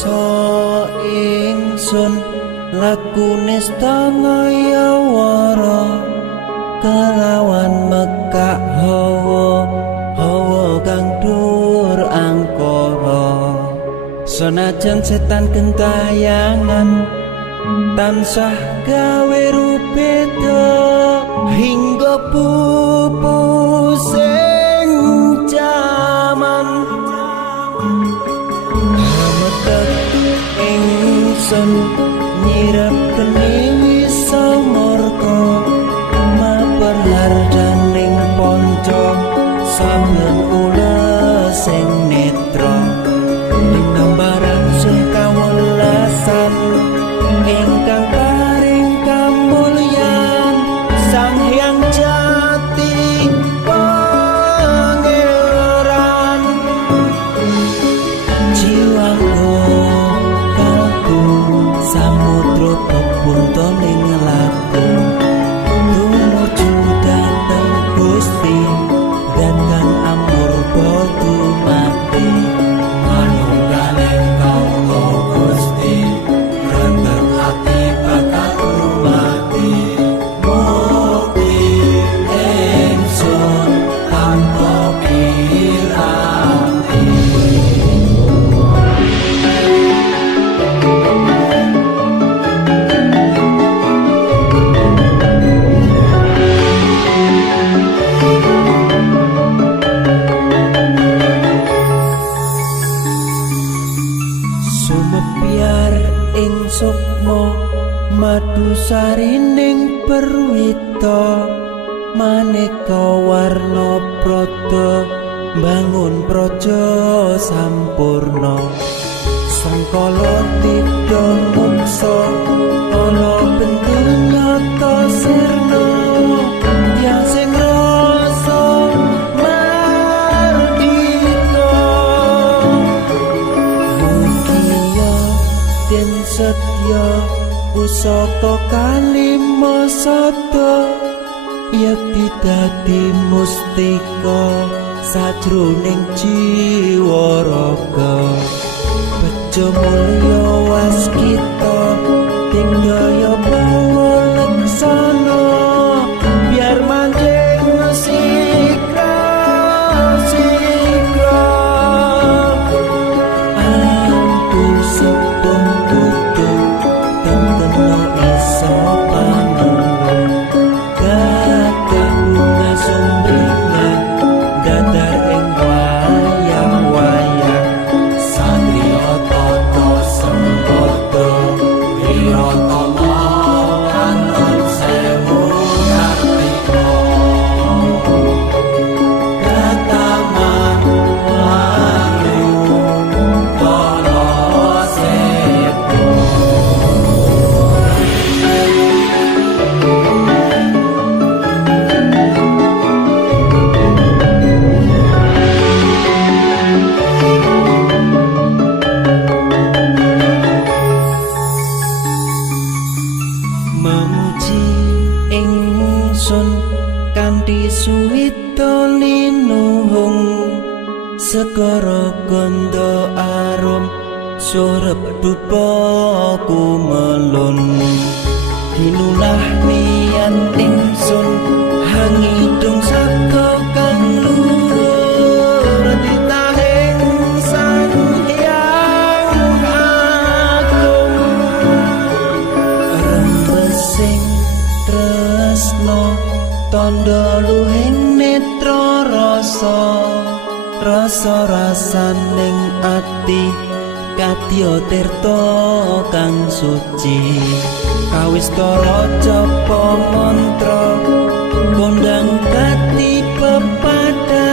Rumangsa ingsun lakune sedaya wara kelawan mekak hawa kang dur angkara senajan setan gentayangan tansah gawe rupeda hingga pupusing jaman hametek ingsun nyirep kene wisa murka maper hardaning ponco sampeyan ules sing netra dinambaran sing kawelasan ingkang paring kamulyan Sang Hyang Jati Pangeran jiwaku kalbu samudra pepuntaning laku tumuju dhateng Gusti dan kang amur bodu mati manunggaling kaula Gusti rentet ati bakal mati mukti ingsun tanpa piranti sumebyar ing sukma madu sarining perwita maneka warna prada bangun praja sampurna sangkala tidha muksa ana bentuk nyata sirna yang sing rasa mardika mugia den setya pusaka kalima sada yakti dadi mustika sajroning jiwa raga bejo mulya waskita dingdaya pangulaksana biar manjing sikra ampun sepung kudu tenteno iso panulung gagah bunga sumbringan dadar ing wayang-wayang satriya tata sembada wiratama kanton sewu kartika rataman layu kala sepo memuji ingsun kanthi suwita linuhung segara ganda arum surep dupa kumelun dinunah niat ingsun hangidung saka kang luhur ditahing Sang Hyang Agung rembesing tresno tandha luhing netra rasa-rasaning ati kadya tirta kang suci kawistara japa mantra kondang kati pepada